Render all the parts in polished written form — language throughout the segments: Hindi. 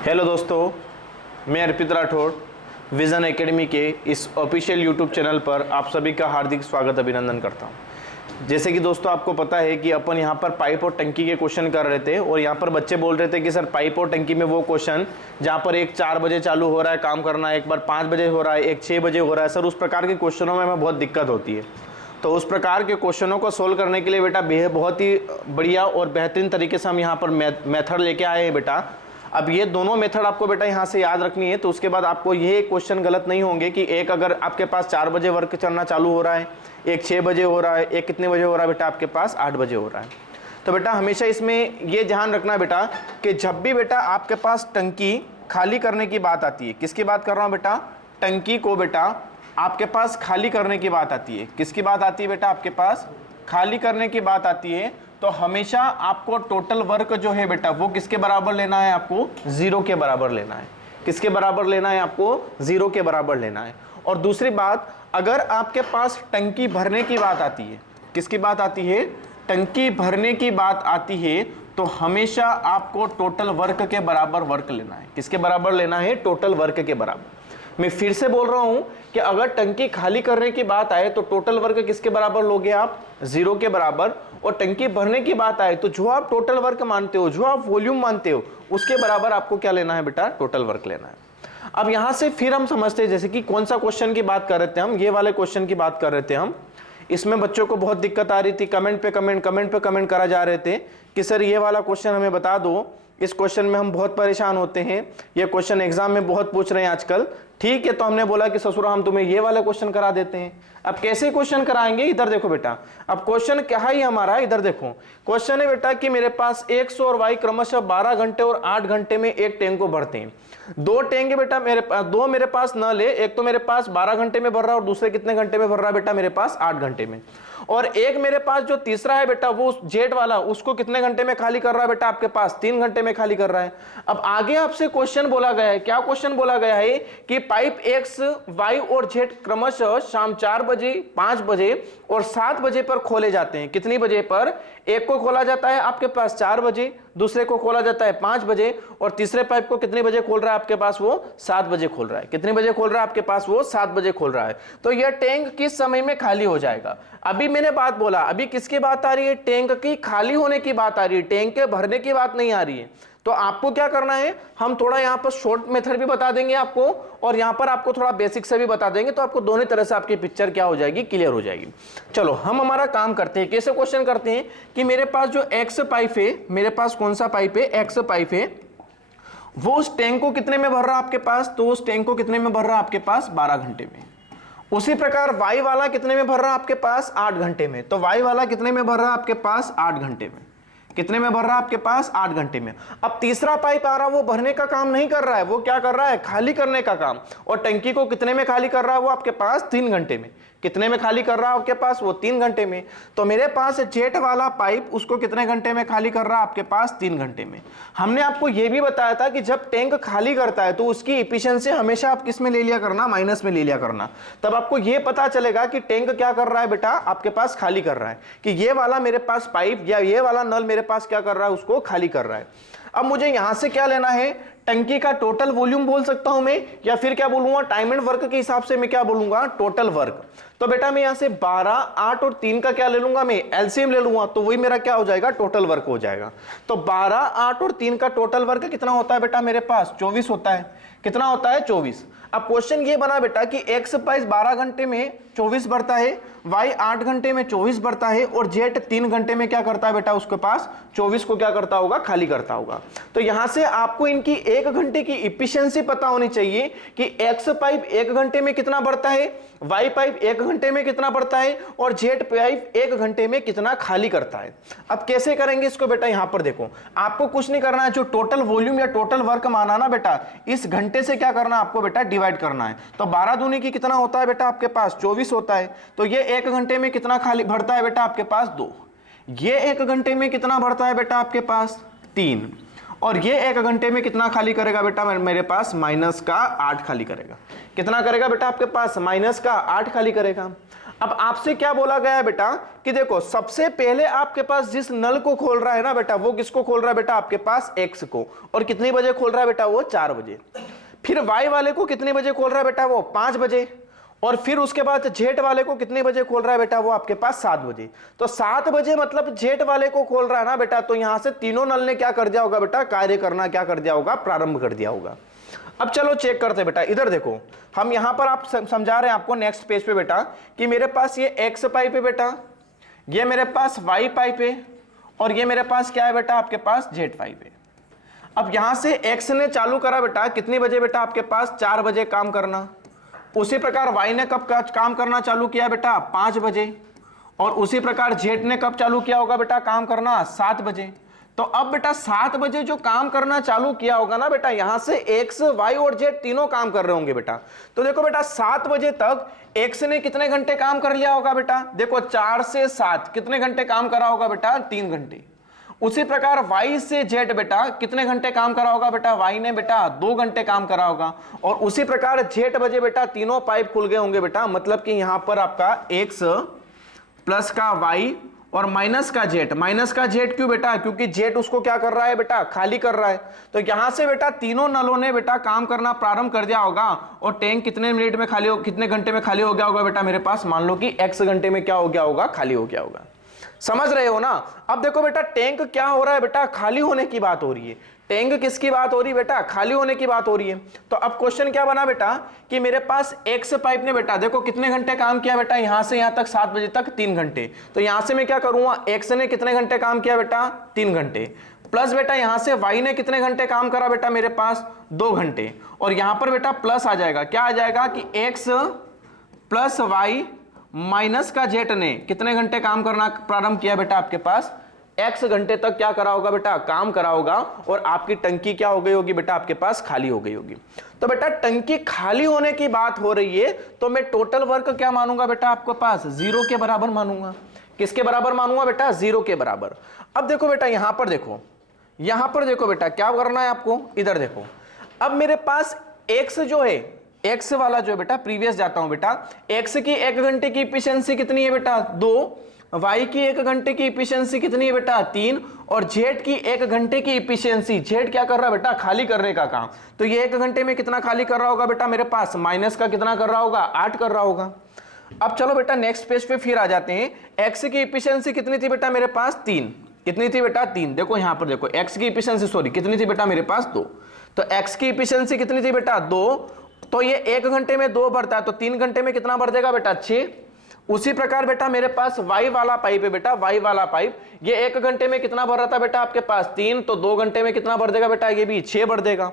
हेलो दोस्तों, मैं अर्पित राठौड़ विज़न एकेडमी के इस ऑफिशियल यूट्यूब चैनल पर आप सभी का हार्दिक स्वागत अभिनंदन करता हूं। जैसे कि दोस्तों आपको पता है कि अपन यहां पर पाइप और टंकी के क्वेश्चन कर रहे थे और यहां पर बच्चे बोल रहे थे कि सर पाइप और टंकी में वो क्वेश्चन जहां पर एक 4 बजे चालू हो रहा है काम करना, एक बार 5 बजे हो रहा है, एक 6 बजे हो रहा है, सर उस प्रकार के क्वेश्चनों में हमें बहुत दिक्कत होती है। तो उस प्रकार के क्वेश्चनों को सोल्व करने के लिए बेटा बहुत ही बढ़िया और बेहतरीन तरीके से हम यहाँ पर मेथड लेके आए हैं बेटा। अब ये दोनों मेथड आपको बेटा यहाँ से याद रखनी है, तो उसके बाद आपको ये क्वेश्चन गलत नहीं होंगे कि एक अगर आपके पास 4 बजे वर्क चलना चालू हो रहा है, एक 6 बजे हो रहा है, एक कितने बजे हो रहा है बेटा, आपके पास 8 बजे हो रहा है। तो बेटा हमेशा इसमें ये ध्यान रखना बेटा कि जब भी बेटा आपके पास टंकी खाली करने की बात आती है, किसकी बात कर रहा हूँ बेटा, टंकी को बेटा आपके पास खाली करने की बात आती है, किसकी बात आती है बेटा, आपके पास खाली करने की बात आती है, तो हमेशा आपको टोटल वर्क जो है बेटा वो किसके बराबर लेना है, आपको 0 के बराबर लेना है। किसके बराबर लेना है, आपको 0 के बराबर लेना है। और दूसरी बात, अगर आपके पास टंकी भरने की बात आती है, किसकी बात आती है, टंकी भरने की बात आती है, तो हमेशा आपको टोटल वर्क के बराबर वर्क लेना है। किसके बराबर लेना है, टोटल वर्क के बराबर। मैं फिर से बोल रहा हूं कि अगर टंकी खाली करने की बात आए तो टोटल वर्क किसके बराबर लोगे आप, 0 के बराबर। और टंकी भरने की बात आए तो जो आप टोटल वर्क मानते हो, जो आप वॉल्यूम मानते हो, उसके बराबर आपको क्या लेना है बेटा, टोटल वर्क लेना है। अब यहां से फिर हम समझते हैं, जैसे कि कौन सा क्वेश्चन की बात कर रहे थे हम, ये वाले क्वेश्चन की बात कर रहे थे हम। इसमें बच्चों को बहुत दिक्कत आ रही थी, कमेंट पे कमेंट करा जा रहे थे कि सर ये वाला क्वेश्चन हमें बता दो, इस क्वेश्चन में हम बहुत परेशान होते हैं, ये क्वेश्चन एग्जाम में बहुत पूछ रहे हैं आजकल। ठीक है, तो हमने बोला कि ससुरा हम तुम्हें ये वाला क्वेश्चन करा देते हैं। अब कैसे क्वेश्चन कराएंगे, इधर देखो बेटा। अब क्वेश्चन क्या है हमारा, इधर देखो। क्वेश्चन है बेटा कि मेरे पास एक्स और वाई क्रमशः 12 घंटे और 8 घंटे में एक टैंक को भरते हैं। दो टैंक बेटा मेरे पास न ले, एक तो मेरे पास 12 घंटे में भर रहा है और दूसरे कितने घंटे में भर रहा है बेटा, मेरे पास 8 घंटे में। और एक मेरे पास जो तीसरा है बेटा वो जेट वाला, उसको कितने घंटे में खाली कर रहा है बेटा, आपके पास 3 घंटे में खाली कर रहा है। अब आगे आपसे क्वेश्चन बोला गया है, क्या क्वेश्चन बोला गया है कि पाइप एक्स, वाई और जेट क्रमशः शाम 4 बजे, 5 बजे और 7 बजे पर खोले जाते हैं। कितनी बजे पर, एक को खोला जाता है आपके पास 4 बजे, दूसरे को खोला जाता है 5 बजे और तीसरे पाइप को कितने बजे खोल रहा है आपके पास, वो 7 बजे खोल रहा है। कितने बजे खोल रहा है आपके पास, वो 7 बजे खोल रहा है। तो यह टैंक किस समय में खाली हो जाएगा। अभी मैंने बात बोला, अभी किसकी बात आ रही है, टैंक की खाली होने की बात आ रही है, टैंक के भरने की बात नहीं आ रही है। तो आपको क्या करना है, हम थोड़ा यहां पर शॉर्ट मेथड भी बता देंगे आपको और यहां पर आपको थोड़ा बेसिक से भी बता देंगे, तो आपको दोनों तरह से आपकी पिक्चर क्या हो जाएगी, क्लियर हो जाएगी। चलो हम हमारा काम करते हैं, कैसे क्वेश्चन करते हैं कि मेरे पास जो एक्स पाइप है, मेरे पास कौन सा पाइप है, एक्स पाइप है, वो उस टैंक को कितने में भर रहा है आपके पास, तो उस टैंक को कितने में भर रहा है आपके पास, 12 घंटे में। उसी प्रकार वाई वाला कितने में भर रहा है आपके पास, 8 घंटे में। तो वाई वाला कितने में भर रहा है आपके पास, 8 घंटे में। कितने में भर रहा है आपके पास, 8 घंटे में। अब तीसरा पाइप आ रहा है, वो भरने का काम नहीं कर रहा है, वो क्या कर रहा है, खाली करने का काम। और टंकी को कितने में खाली कर रहा है वो आपके पास, 3 घंटे में। कितने में खाली कर रहा है आपके पास, वो 3 घंटे में। तो मेरे पास जेट वाला पाइप, उसको कितने घंटे में खाली कर रहा है आपके पास, 3 घंटे में। हमने आपको यह भी बताया था कि जब टैंक खाली करता है तो उसकी एफिशिएंसी हमेशा आप किस में ले लिया करना, माइनस में ले लिया करना। तब आपको यह पता चलेगा कि टैंक क्या कर रहा है बेटा, आपके पास खाली कर रहा है, कि ये वाला मेरे पास पाइप या ये वाला नल मेरे पास क्या कर रहा है, उसको खाली कर रहा है। अब मुझे यहां से क्या लेना है, टंकी का टोटल वॉल्यूम बोल सकता हूं मैं, या फिर क्या बोलूंगा, टाइम एंड वर्क के हिसाब से मैं क्या बोलूंगा, टोटल वर्क। तो बेटा मैं यहां से 12, 8 और 3 का क्या ले लूंगा, मैं एलसीएम ले लूंगा, तो वही मेरा क्या हो जाएगा, टोटल वर्क हो जाएगा। तो 12, 8 और 3 का टोटल वर्क कितना होता है बेटा, मेरे पास 24 होता है। कितना होता है, 24। अब क्वेश्चन ये बना बेटा कि एक्स पाइप 12 घंटे में 24 बढ़ता है, वाई 8 घंटे में 24 बढ़ता है और जेट 3 घंटे में क्या करता है बेटा, उसके पास 24 को क्या करता होगा, खाली करता होगा। तो यहां से आपको इनकी 1 घंटे की इफिशिएंसी पता होनी चाहिए कि एक्स पाइप 1 घंटे में कितना बढ़ता है, वाई पाइप 1 घंटे में कितना बढ़ता है और जेट पाइप 1 घंटे में कितना खाली करता है। अब कैसे करेंगे इसको बेटा, यहां पर देखो, आपको कुछ नहीं करना है, जो टोटल वॉल्यूम या टोटल वर्क माना ना बेटा, इस घंटे से क्या करना है आपको बेटा, डिवाइड करना है। तो 12 दूनी की कितना होता है बेटा, आपके पास 24 होता है। तो ये 1 घंटे में कितना खाली भरता है बेटा, आपके पास 2। ये 1 घंटे में कितना भरता है बेटा, आपके पास 3। और ये 1 घंटे में कितना खाली करेगा बेटा, मेरे पास माइनस का 8 खाली करेगा। कितना करेगा बेटा, आपके पास माइनस का 8 खाली करेगा। अब आपसे क्या बोला गया है बेटा कि देखो सबसे पहले आपके पास जिस नल को खोल रहा है ना बेटा, वो किसको खोल रहा है बेटा, आपके पास एक्स को, और कितनी बजे खोल रहा है बेटा, वो 4 बजे। फिर वाई वाले को कितने बजे खोल रहा है बेटा, वो 5 बजे। और फिर उसके बाद जेट वाले को कितने बजे खोल रहा है बेटा, वो आपके पास 7 बजे। तो 7 बजे मतलब जेट वाले को खोल रहा है ना बेटा, तो यहां से तीनों नल ने क्या कर दिया होगा बेटा, कार्य करना क्या कर दिया होगा, प्रारंभ कर दिया होगा। अब चलो चेक करते बेटा, इधर देखो हम यहां पर आप समझा रहे हैं आपको नेक्स्ट पेज पे बेटा कि मेरे पास ये एक्स पाइप है बेटा, ये मेरे पास वाई पाइप है, और ये मेरे पास क्या है बेटा, आपके पास जेट पाइप है। अब यहां से एक्स ने चालू करा बेटा कितने बजे बेटा, आपके पास 4 बजे काम करना। उसी प्रकार वाई ने कब काम करना चालू किया बेटा, 5 बजे। और उसी प्रकार जेट ने कब चालू किया होगा बेटा काम करना, 7 बजे। तो अब बेटा 7 बजे जो काम करना चालू किया होगा ना बेटा, यहां से एक्स वाई और जेड तीनों काम कर रहे होंगे बेटा। तो देखो बेटा 7 बजे तक एक्स ने कितने घंटे काम कर लिया होगा बेटा, देखो 4 से 7 कितने घंटे काम करा होगा बेटा, 3 घंटे। उसी प्रकार वाई से जेड बेटा कितने घंटे काम करा होगा बेटा, वाई ने बेटा 2 घंटे काम करा होगा। और उसी प्रकार जेट बजे बेटा तीनों पाइप खुल गए होंगे बेटा, मतलब कि यहां पर आपका एक्स प्लस का वाई और माइनस का जेट। माइनस का जेट क्यों बेटा, क्योंकि जेट उसको क्या कर रहा है बेटा, खाली कर रहा है। तो यहां से बेटा तीनों नलों ने बेटा काम करना प्रारंभ कर दिया होगा। और टैंक कितने मिनट में खाली हो, कितने घंटे में खाली हो गया होगा बेटा, मेरे पास मान लो कि x घंटे में क्या हो गया होगा, खाली हो गया होगा। समझ रहे हो ना। अब देखो बेटा टैंक क्या हो रहा है बेटा, खाली होने की बात हो रही है। टैंक किसकी बात हो रही है बेटा, खाली होने की बात हो रही है। तो अब क्वेश्चन क्या बना बेटा कि मेरे पास एक्स पाइप ने बेटा देखो कितने घंटे काम किया बेटा, यहां से यहां तक 7 बजे तक 3 घंटे। तो यहां से मैं क्या करूंगा, एक्स ने कितने घंटे काम किया बेटा, 3 घंटे। प्लस बेटा यहां से वाई ने कितने घंटे काम करा बेटा, मेरे पास 2 घंटे। और यहां पर बेटा प्लस आ जाएगा, क्या आ जाएगा कि एक्स प्लस वाई माइनस का जेट ने कितने घंटे काम करना प्रारंभ किया बेटा, आपके पास x घंटे तक क्या करा होगा बेटा, काम करा होगा। और आपकी टंकी क्या हो गई होगी बेटा, आपके पास खाली हो गई होगी। तो बेटा टंकी खाली होने की बात हो रही है, तो मैं टोटल वर्क क्या मानूंगा बेटा, आपके पास 0 के बराबर मानूंगा। किसके बराबर मानूंगा बेटा, 0 के बराबर। अब देखो बेटा यहां पर देखो, यहां पर देखो बेटा क्या करना है आपको, इधर देखो। अब मेरे पास x जो है, एक्स वाला जो है बेटा, प्रीवियस जाता हूं बेटा, एक्स की 1 घंटे की इफिशियंसी कितनी है बेटा, 2। वाई की 1 घंटे की इफिशियंसी कितनी है बेटा, 3। और जेड की 1 घंटे की इफिशियंसी, जेड क्या कर रहा है बेटा, खाली करने का काम। तो ये 1 घंटे में कितना खाली कर रहा होगा बेटा, मेरे पास माइनस का कितना कर रहा होगा, 8 कर रहा होगा। अब चलो बेटा नेक्स्ट पेज पे फिर आ जाते हैं। एक्स की इफिशियंसी कितनी थी बेटा, मेरे पास 3। कितनी थी बेटा, 3। देखो यहां पर देखो एक्स की इफिशियंसी सॉरी कितनी थी बेटा, मेरे पास 2। तो एक्स की इफिशियंसी कितनी थी बेटा, 2। तो ये 1 घंटे में 2 बढ़ता है, तो 3 घंटे में कितना बढ़ जाएगा बेटा, 6। उसी प्रकार बेटा मेरे पास वाई वाला पाइप है बेटा, वाई वाला पाइप, ये 1 घंटे में कितना बढ़ रहा था बेटा, आपके पास 3। तो 2 घंटे में कितना बढ़ देगा बेटा, ये भी 6 बढ़ देगा।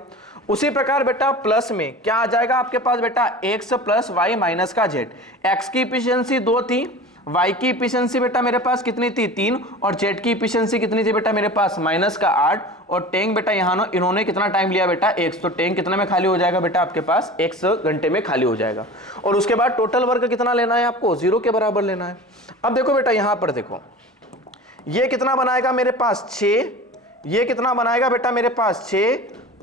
उसी प्रकार बेटा प्लस में क्या आ जाएगा आपके पास बेटा, एक्स प्लस वाई माइनस का जेड। एक्स की इफिशियंसी 2 थी, वाई की इफिशियंसी बेटा मेरे पास कितनी थी, 3। और जेड की इफिशियंसी कितनी थी बेटा, मेरे पास माइनस का 8। और टैंक बेटा यहाँ इन्होंने कितना टाइम लिया बेटा, x। तो टैंक कितने में खाली हो जाएगा बेटा, आपके पास x घंटे में खाली हो जाएगा। और उसके बाद टोटल वर्क कितना लेना है आपको, 0 के बराबर लेना है। अब देखो बेटा यहां पर देखो, ये कितना बनाएगा मेरे पास 6, ये कितना बनाएगा बेटा मेरे पास 6।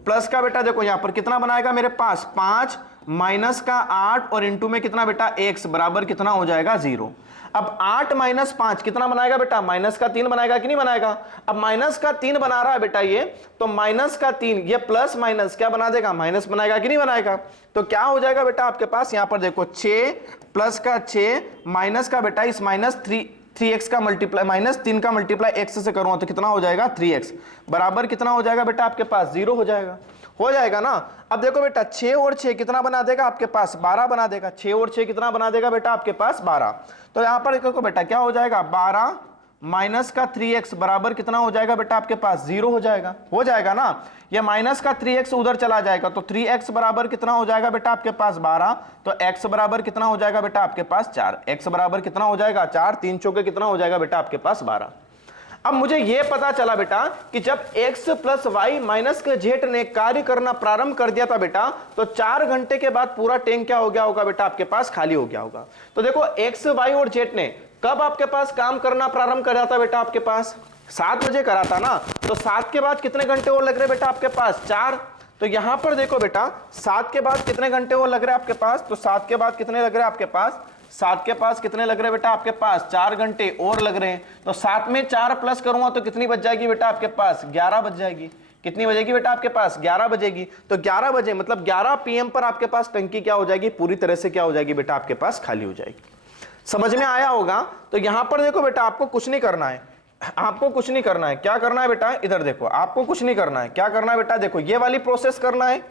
प्लस का बेटा देखो यहां पर कितना बनाएगा मेरे पास 5, माइनस का 8 और इंटू में कितना बेटा x बराबर कितना हो जाएगा 0। अब 8 माइनस 5 कितना बनाएगा बेटा, माइनस का 3 बनाएगा कि नहीं बनाएगा। अब माइनस का 3 बना रहा है बेटा ये, तो माइनस का 3 ये प्लस माइनस क्या बना देगा, माइनस बनाएगा कि नहीं बनाएगा। तो क्या हो जाएगा बेटा आपके पास यहां पर देखो 6 प्लस का 6 माइनस का बेटा इस माइनस 3x का मल्टीप्लाई, माइनस 3 का मल्टीप्लाई x से करूंगा तो कितना हो जाएगा 3x बराबर कितना हो जाएगा बेटा आपके पास 0 हो जाएगा ना। अब देखो बेटा 6 और 6 कितना बना देगा आपके पास 12 बना देगा। 6 और 6 कितना बना देगा बेटा आपके पास 12। तो यहां पर देखो बेटा क्या हो जाएगा 12 माइनस का 3x बराबर कितना हो जाएगा बेटा आपके पास 0 हो जाएगा ना। ये माइनस का 3x उधर चला जाएगा तो 3x बराबर कितना हो जाएगा बेटा आपके पास 12। तो x बराबर कितना हो जाएगा बेटा आपके पास 4। x बराबर कितना हो जाएगा 4, 3 चौके कितना हो जाएगा बेटा आपके पास 12। अब मुझे यह पता चला बेटा कि जब x प्लस वाई माइनस के जेट ने कार्य करना प्रारंभ कर दिया था बेटा, तो 4 घंटे के बाद पूरा टैंक क्या हो गया होगा बेटा आपके पास खाली हो गया होगा। तो देखो x, वाई और जेट ने कब आपके पास काम करना प्रारंभ करा था बेटा आपके पास 7 बजे करा था ना। तो 7 के बाद कितने घंटे और लग रहे बेटा आपके पास 4। तो यहां पर देखो बेटा 7 के बाद कितने घंटे और लग रहे आपके पास, तो 7 के बाद कितने लग रहे आपके पास 7 के पास कितने लग रहे हैं बेटा आपके पास 4 घंटे और लग रहे हैं, तो 7 में 4 प्लस करूंगा तो कितनी बच जाएगी बेटा आपके पास 11 बच जाएगी। कितनी बजेगी बेटा आपके पास 11 बजेगी। तो 11 बजे मतलब 11 PM पर आपके पास टंकी क्या हो जाएगी, पूरी तरह से क्या हो जाएगी बेटा आपके पास खाली हो जाएगी। समझ में आया होगा। तो यहां पर देखो बेटा आपको कुछ नहीं करना है, आपको कुछ नहीं करना है। क्या करना है बेटा, इधर देखो, आपको कुछ नहीं करना है। क्या करना है बेटा, देखो ये वाली प्रोसेस करना है,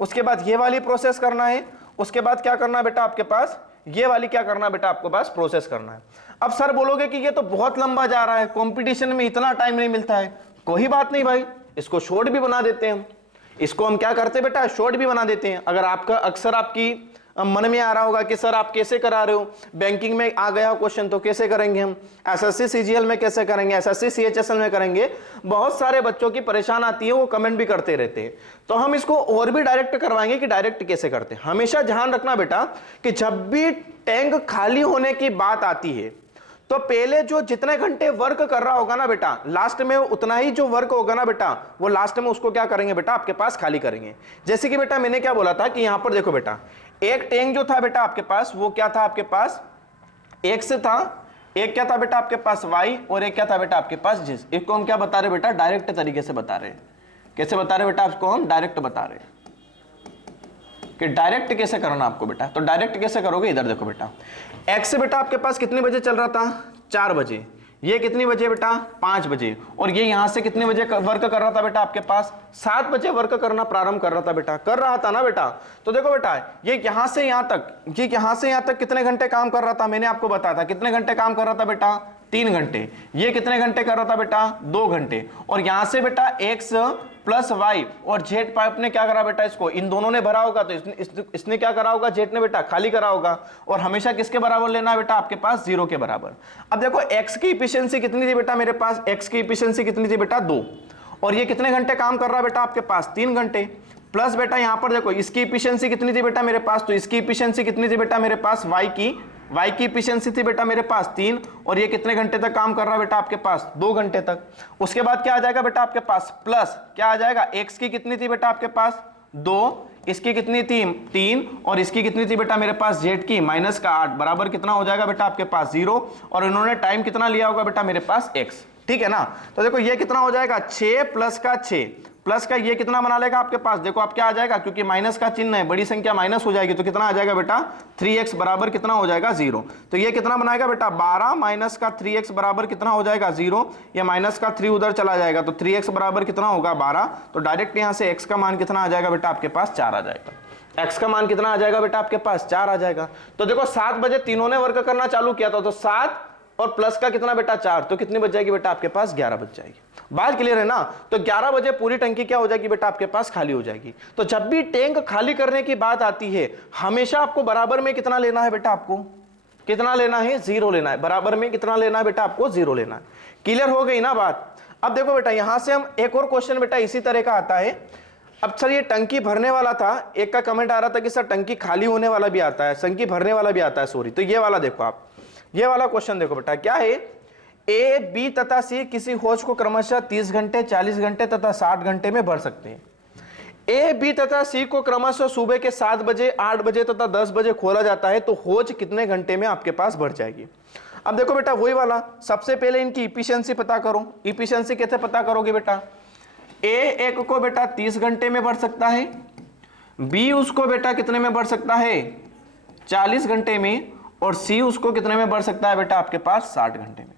उसके बाद ये वाली प्रोसेस करना है, उसके बाद क्या करना है बेटा आपके पास ये वाली क्या करना है बेटा आपके पास प्रोसेस करना है। अब सर बोलोगे कि ये तो बहुत लंबा जा रहा है, कंपटीशन में इतना टाइम नहीं मिलता है। कोई बात नहीं भाई, इसको शॉर्ट भी बना देते हैं हम। इसको हम क्या करते हैं बेटा, शॉर्ट भी बना देते हैं। अगर आपका अक्सर आपकी मन में आ रहा होगा कि सर आप कैसे करा रहे हो, बैंकिंग में आ गया क्वेश्चन तो कैसे करेंगे हम, एसएससी सीजीएल में कैसे करेंगे, एसएससी सीएचएसएल में करेंगे, बहुत सारे बच्चों की परेशान आती है, वो कमेंट भी करते रहते हैं। तो हम इसको और भी डायरेक्ट करवाएंगे कि डायरेक्ट कैसे करते हैं। हमेशा ध्यान रखना बेटा कि जब भी टैंक खाली होने की बात आती है तो पहले जो जितने घंटे वर्क कर रहा होगा ना बेटा, लास्ट में उतना ही जो वर्क होगा ना बेटा, वो लास्ट में उसको क्या करेंगे बेटा आपके पास खाली करेंगे। जैसे कि बेटा मैंने क्या बोला था कि यहां पर देखो बेटा, एक टैंक जो था बेटा आपके पास वो क्या था आपके पास एक्स था, एक क्या था बेटा आपके पास वाई, और एक क्या था बेटा आपके पास जिस। इसको हम क्या बता रहे बेटा, डायरेक्ट तरीके से बता रहे हैं। कैसे बता रहे बेटा, आपको हम डायरेक्ट बता रहे हैं कि डायरेक्ट कैसे करना आपको बेटा। तो डायरेक्ट कैसे करोगे, इधर देखो बेटा, एक्स बेटा आपके पास कितने बजे चल रहा था 4 बजे, ये कितनी बजे बेटा 5 बजे, और ये यहां से कितने बजे वर्क कर रहा था बेटा आपके पास 7 बजे वर्क करना प्रारंभ कर रहा था बेटा, कर रहा था ना बेटा। तो देखो बेटा ये यहां से यहां तक, ये यहां से यहां तक कितने घंटे काम कर रहा था, मैंने आपको बताया था कितने घंटे काम कर रहा था बेटा 3 घंटे। ये कितने घंटे कर रहा था बेटा 2 घंटे। और यहां से बेटा एक्स प्लस वाई और जेड पाइप ने क्या करा बेटा, इसको इन दोनों ने भरा होगा, तो इसने क्या करा होगा, जेड ने बेटा खाली करा होगा। और हमेशा किसके बराबर लेना है बेटा आपके पास 0 के बराबर। अब देखो एक्स की इफिशियंसी कितनी थी बेटा मेरे पास, एक्स की इफिशियंसी कितनी थी बेटा 2, और ये कितने घंटे काम कर रहा है बेटा आपके पास 3 घंटे। प्लस बेटा यहां पर देखो इसकी इफिशियंसी कितनी थी बेटा मेरे पास, तो इसकी इफिशियंसी कितनी थी बेटा मेरे पास वाई की इफिशियंसी थी बेटा मेरे पास 3, और ये कितने घंटे तक काम कर रहा है बेटा आपके पास 2 घंटे तक। उसके बाद क्या आ जाएगा बेटा आपके पास प्लस क्या आ जाएगा, एक्स की कितनी थी बेटा आपके पास 2, इसकी कितनी थी 3, और इसकी कितनी थी बेटा मेरे पास जेड की माइनस का 8 बराबर कितना हो जाएगा बेटा आपके पास 0, और इन्होंने टाइम कितना लिया होगा बेटा मेरे पास एक्स। ठीक है ना। तो देखो ये कितना हो जाएगा 6 प्लस का 6 प्लस का ये कितना बना लेगा आपके पास, देखो आप क्या आ जाएगा, क्योंकि माइनस का चिन्ह है, बड़ी संख्या माइनस हो जाएगी, तो कितना आ जाएगा बेटा 3x बराबर कितना हो जाएगा 0। तो ये कितना बनाएगा बेटा 12 माइनस का 3x बराबर कितना हो जाएगा 0, ये माइनस का 3 उधर चला जाएगा, तो 3x बराबर कितना होगा 12। तो डायरेक्ट यहां से x का मान कितना आ जाएगा बेटा आपके पास 4 आ जाएगा। x का मान कितना आ जाएगा बेटा आपके पास 4 आ जाएगा। तो देखो 7 बजे तीनों ने वर्क करना चालू किया था, तो 7 और प्लस का कितना बेटा 4, तो कितनी बच जाएगी बेटा आपके पास 11 बच जाएगी। बात क्लियर है ना। तो 11 बजे पूरी टंकी क्या हो जाएगी बेटा आपके पास खाली हो जाएगी। तो जब भी टैंक खाली करने की बात आती है हमेशा आपको बराबर में कितना लेना है बेटा, आपको कितना लेना है 0 लेना है, बराबर में कितना लेना है बेटा आपको 0 लेना है। क्लियर हो गई ना बात। अब देखो बेटा यहां से हम एक और क्वेश्चन बेटा इसी तरह का आता है। अब सर ये टंकी भरने वाला था, एक का कमेंट आ रहा था कि सर टंकी खाली होने वाला भी आता है, टंकी भरने वाला भी आता है, सॉरी। तो ये वाला देखो आप, ये वाला क्वेश्चन देखो बेटा क्या है, ए बी तथा सी किसी हौज को क्रमशः 30 घंटे 40 घंटे तथा 60 घंटे में भर सकते हैं। ए बी तथा सी को क्रमशः सुबह के 7 बजे 8 बजे तथा 10 बजे खोला जाता है, तो हौज कितने घंटे में आपके पास भर जाएगी। अब देखो बेटा वही वाला, सबसे पहले इनकी इफिशियंसी पता करो। इफिशियंसी कैसे पता करोगे बेटा, ए एक को बेटा 30 घंटे में भर सकता है, बी उसको बेटा कितने में भर सकता है 40 घंटे में, और सी उसको कितने में भर सकता है बेटा आपके पास 60 घंटे में।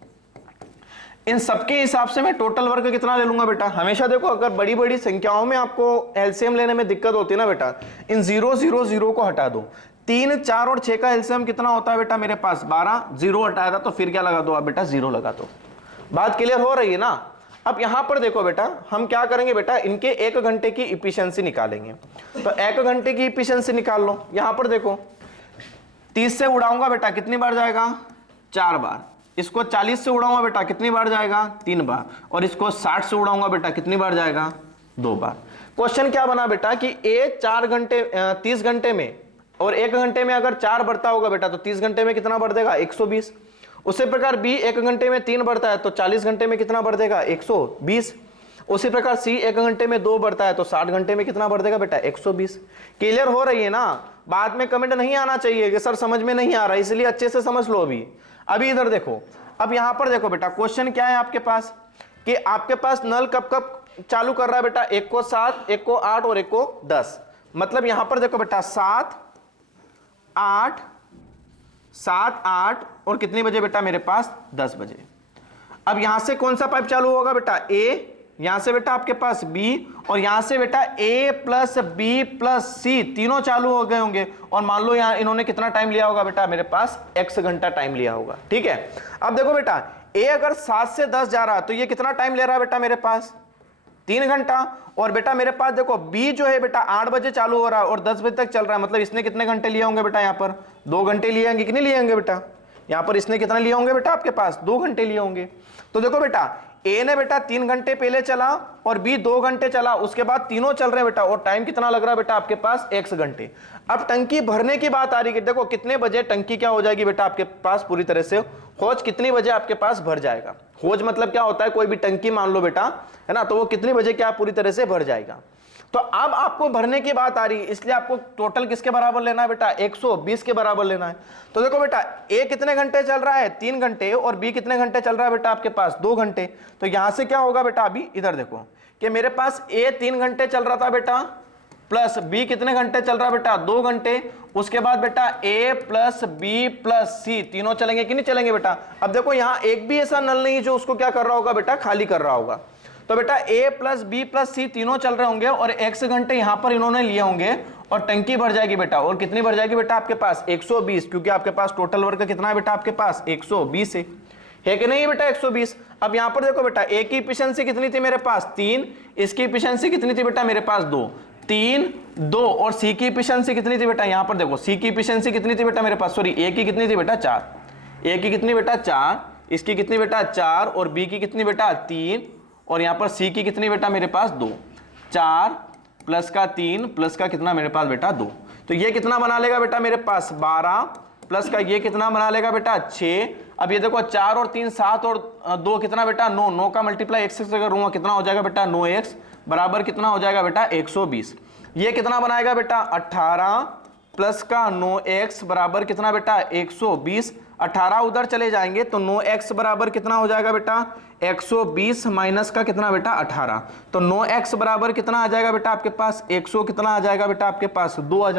इन सबके हिसाब से मैं टोटल वर्क कितना ले लूंगा बेटा। हमेशा देखो अगर बड़ी बड़ी संख्याओं में आपको एलसीएम लेने में दिक्कत होती है ना बेटा, इन 0 0 0 को हटा दो। 3 4 और 6 का एलसीएम कितना होता है बेटा मेरे पास 12, 0 हटाया था तो फिर क्या लगा दो आप बेटा 0 लगा दो। बात क्लियर हो रही है ना। अब यहां पर देखो बेटा हम क्या करेंगे बेटा, इनके 1 घंटे की इफिशियंसी निकालेंगे। तो 1 घंटे की इफिशियंसी निकाल लो। यहां पर देखो 30 से उड़ाऊंगा बेटा कितनी बार जाएगा 4 बार, इसको 40 से उड़ाऊंगा बेटा कितनी बार जाएगा 3 बार, और इसको 60 से उड़ाऊंगा बेटा कितनी बार जाएगा 2 बार। क्वेश्चन क्या बना बेटा कि ए 4 घंटे 30 घंटे में और 1 घंटे में अगर 4 बढ़ता होगा बेटा तो 30 घंटे में कितना बढ़ देगा 120। उसी प्रकार बी 1 घंटे में 3 बढ़ता है तो 40 घंटे में कितना बढ़ देगा 120। उसी प्रकार सी 1 घंटे में 2 बढ़ता है तो 60 घंटे में कितना बढ़ देगा बेटा 120। क्लियर हो रही है ना? बाद में कमेंट नहीं आना चाहिए कि सर समझ में नहीं आ रहा, इसलिए अच्छे से समझ लो। अभी इधर देखो, अब यहां पर देखो बेटा क्वेश्चन क्या है आपके पास कि आपके पास नल कब कब चालू कर रहा है बेटा, एक को 7, एक को 8 और एक को 10। मतलब यहां पर देखो बेटा 7 8 और कितनी बजे बेटा मेरे पास 10 बजे। अब यहां से कौन सा पाइप चालू होगा बेटा ए, यहां से बेटा आपके पास बी और यहां से बेटा ए प्लस बी प्लस सी तीनों चालू हो गए होंगे। और मान लो यहां इन्होंने कितना टाइम लिया होगा बेटा मेरे पास x घंटा टाइम लिया होगा। ठीक है, अब देखो बेटा ए अगर 7 से 10 जा रहा है तो ये कितना टाइम ले रहा है बेटा मेरे पास 3 घंटा। और बेटा मेरे पास देखो बी जो है बेटा 8 बजे चालू हो रहा है और 10 बजे तक चल रहा है, मतलब इसने कितने घंटे लिए होंगे बेटा, यहाँ पर 2 घंटे लिए होंगे। कितने लिए होंगे बेटा, यहाँ पर इसने कितना लिए होंगे बेटा आपके पास 2 घंटे लिए होंगे। तो देखो बेटा ए ने बेटा 3 घंटे पहले चला और बी 2 घंटे चला, उसके बाद तीनों चल रहे हैं बेटा और टाइम कितना लग रहा है बेटा आपके पास x घंटे। अब टंकी भरने की बात आ रही है, देखो कितने बजे टंकी क्या हो जाएगी बेटा आपके पास पूरी तरह से, हौज कितनी बजे आपके पास भर जाएगा। हौज मतलब क्या होता है, कोई भी टंकी मान लो बेटा है ना, तो वो कितनी बजे क्या पूरी तरह से भर जाएगा। तो अब आपको भरने की बात आ रही है, इसलिए आपको टोटल किसके बराबर लेना है बेटा 120 के बराबर लेना है। तो देखो बेटा ए कितने घंटे चल रहा है 3 घंटे और बी कितने घंटे चल रहा है बेटा आपके पास 2 घंटे। तो यहां से क्या होगा बेटा, अभी इधर देखो कि मेरे पास ए 3 घंटे चल रहा था बेटा प्लस बी कितने घंटे चल रहा है बेटा 2 घंटे। उसके बाद बेटा ए प्लस बी प्लस सी तीनों चलेंगे कि नहीं चलेंगे बेटा। अब देखो यहां एक भी ऐसा नल नहीं जो उसको क्या कर रहा होगा बेटा, खाली कर रहा होगा। तो बेटा a प्लस बी प्लस सी तीनों चल रहे होंगे और x घंटे यहां पर इन्होंने लिए होंगे और टंकी भर जाएगी बेटा। और कितनी भर जाएगी बेटा आपके पास 120, क्योंकि आपके पास टोटल वर्क कितना है बेटा आपके पास 120 है कि नहीं है बेटा 120। अब यहां पर देखो बेटा a की एफिशिएंसी कितनी थी मेरे पास 3, इसकी एफिशिएंसी कितनी थी बेटा मेरे पास 2, 3 2 और c की एफिशिएंसी कितनी थी बेटा, यहां पर देखो c की एफिशिएंसी कितनी थी बेटा मेरे पास, सॉरी a की कितनी थी बेटा 4, a की कितनी बेटा 4, इसकी कितनी बेटा 4 और b की कितनी बेटा 3 और यहां पर सी की कितनी बेटा मेरे पास 2, 4 प्लस का 3 प्लस का कितना मेरे पास बेटा 2। तो ये कितना बना लेगा बेटा मेरे पास 12 प्लस का ये कितना बना लेगा बेटा 6। अब ये देखो 4 और 3 7 और 2 कितना बेटा 9, 9 का मल्टीप्लाई x से करूंगा कितना हो जाएगा बेटा 9x बराबर कितना हो जाएगा बेटा 120। ये कितना बनाएगा बेटा 18 प्लस का 9x बराबर कितना बेटा 120। 18 उधर चले जाएंगे तो 9x बराबर कितना हो जाएगा बेटा 120 माइनस का कितना बेटा 18, तो 9x बराबर कितना आ जाएगा बेटा आपके पास 100 कितना आ जाएगा बेटा आपके पास 2 आ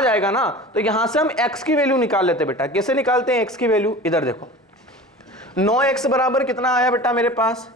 जाएगा ना। तो यहां से हम x की वैल्यू निकाल लेते बेटा। कैसे निकालते हैं x की वैल्यू, इधर देखो 9x बराबर कितना आया बेटा मेरे पास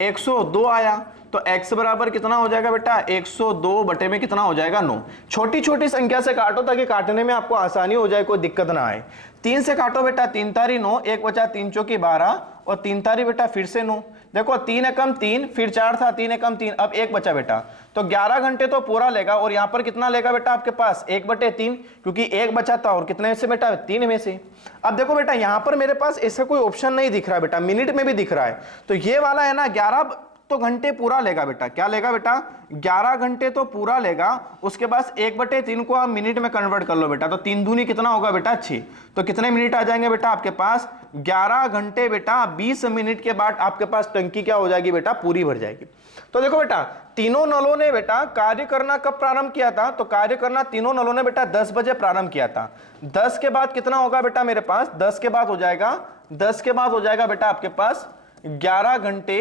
102 आया। तो x बराबर कितना हो जाएगा बेटा 102 बटे में कितना हो जाएगा 9। छोटी छोटी संख्या से काटो ताकि काटने में आपको आसानी हो जाए, कोई दिक्कत ना आए। 3 से काटो बेटा 3 तारी 9, 1 बचा 3 चौकी 12 और 3 तारी बेटा फिर से 9। देखो 3 एकम 3 फिर 4 था 3 एकम 3, अब 1 बचा बेटा। तो 11 घंटे तो पूरा लेगा और यहां पर कितना लेगा बेटा आपके पास 1/3, क्योंकि 1 बचा था और कितने से बेटा 3 में से। अब देखो बेटा यहां पर मेरे पास ऐसा कोई ऑप्शन नहीं दिख रहा है बेटा, मिनट में भी दिख रहा है। तो ये वाला है ना 11 तो घंटे पूरा लेगा बेटा, क्या लेगा बेटा 11 घंटे तो पूरा लेगा। उसके बाद 1/3 को आप मिनट में कन्वर्ट कर लो बेटा, तो 3 दूनी कितना होगा बेटा 6। तो कितने मिनट आ जाएंगे बेटा आपके पास 11 घंटे बेटा 20 मिनट के बाद आपके पास टंकी क्या हो जाएगी बेटा पूरी भर जाएगी। तो देखो बेटा तीनों नलों ने बेटा कार्य करना कब प्रारंभ किया था, तो कार्य करना तीनों नलों ने बेटा 10 बजे प्रारंभ किया था। 10 के बाद कितना होगा बेटा मेरे पास 10 के बाद हो जाएगा बेटा आपके पास 11 घंटे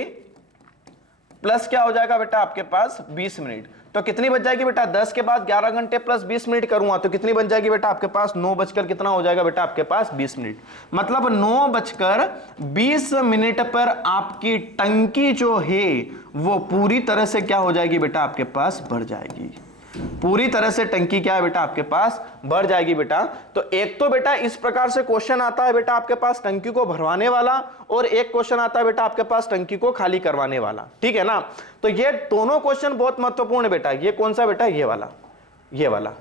प्लस क्या हो जाएगा बेटा आपके पास 20 मिनट। तो कितनी बच जाएगी बेटा 10 के बाद 11 घंटे प्लस 20 मिनट करूंगा तो कितनी बच जाएगी बेटा आपके पास 9 बजकर कितना हो जाएगा बेटा आपके पास 20 मिनट। मतलब 9 बजकर 20 मिनट पर आपकी टंकी जो है वो पूरी तरह से क्या हो जाएगी बेटा आपके पास भर जाएगी। पूरी तरह से टंकी क्या है बेटा आपके पास भर जाएगी बेटा। तो एक तो बेटा इस प्रकार से क्वेश्चन आता है बेटा आपके पास टंकी को भरवाने वाला, और एक क्वेश्चन आता है बेटा आपके पास टंकी को खाली करवाने वाला, ठीक है ना। तो ये दोनों क्वेश्चन बहुत महत्वपूर्ण है बेटा। ये कौन सा बेटा ये वाला,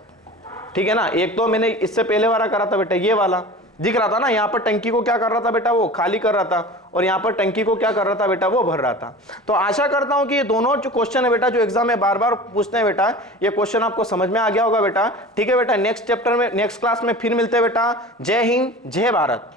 ठीक है ना। एक तो मैंने इससे पहले वाला करा था बेटा, ये वाला दिख रहा था ना, यहां पर टंकी को क्या कर रहा था बेटा वो खाली कर रहा था, और यहां पर टंकी को क्या कर रहा था बेटा वो भर रहा था। तो आशा करता हूं कि ये दोनों जो क्वेश्चन है बेटा जो एग्जाम में बार बार पूछते हैं बेटा, ये क्वेश्चन आपको समझ में आ गया होगा बेटा, ठीक है बेटा। नेक्स्ट चैप्टर में नेक्स्ट क्लास में फिर मिलते हैं बेटा। जय हिंद जय भारत।